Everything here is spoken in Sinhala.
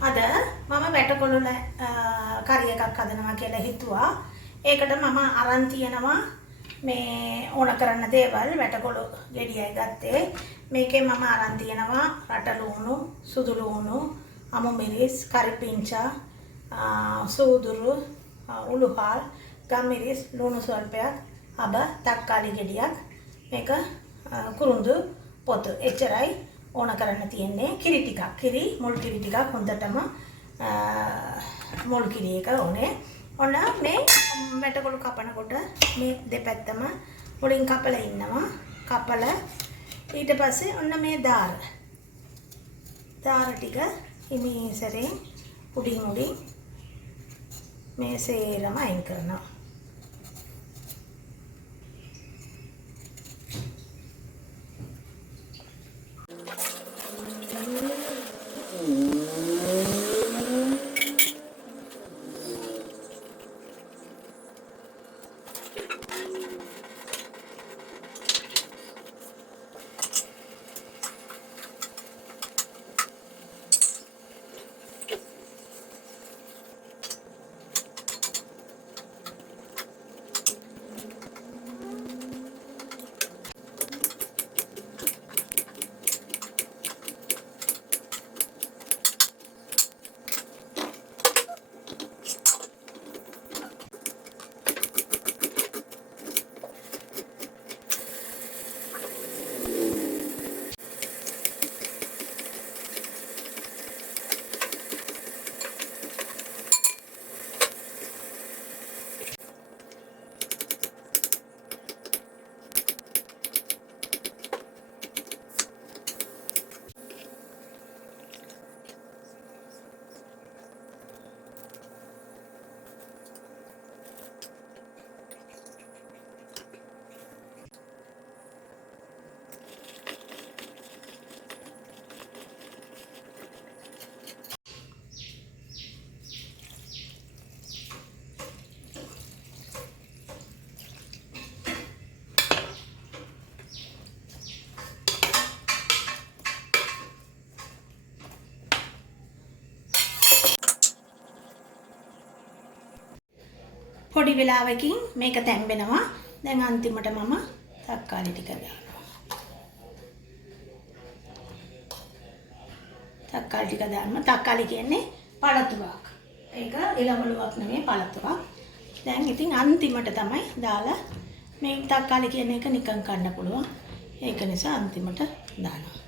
අද මම වැටකොළුල කරි එකක් හදනවා කියලා හිතුවා. ඒකට මම අරන් තියනවා මේ ඕන කරන දේවල්. වැටකොළු ගෙඩියයි ගත්තේ. මේකේ මම අරන් තියනවා රට ලුණු, සුදු ලුණු, අමු මිරිස්, කරි පිංචා, සූදුරු, උළුහල්, ගම්මිරිස්, ලුණු ස්වල්පයක්, අබ, තක්කාලි ගෙඩියක්. මේක කුරුඳු පොතු. එච්චරයි ඕන කරන්න තියෙන්නේ. කිරි ටිකක්, මුල් කිරි ටිකක් හොඳටම මුල් කිරි එක ඕනේ. ඔන්න මේ වැටකොළු කපනකොට මේ දෙපැත්තම මුලින් කපලා ඉන්නවා. කපලා ඊට පස්සේ ඔන්න මේ දාර ටික හිමීසරෙන් උඩින් මේ සේරම අයින් කරනවා. පොඩි වෙලාවකින් මේක තැම්බෙනවා. දැන් අන්තිමට මම තක්කාලි ටික දානවා. තක්කාලි ටික දාන්න. තක්කාලි කියන්නේ පළතුරක්. ඒක එළවලුවක් නෙමෙයි පළතුරක්. දැන් ඉතින් අන්තිමට තමයි දාලා මේ තක්කාලි කියන එක නිකන් කන්න පුළුවන්. ඒක නිසා අන්තිමට දානවා.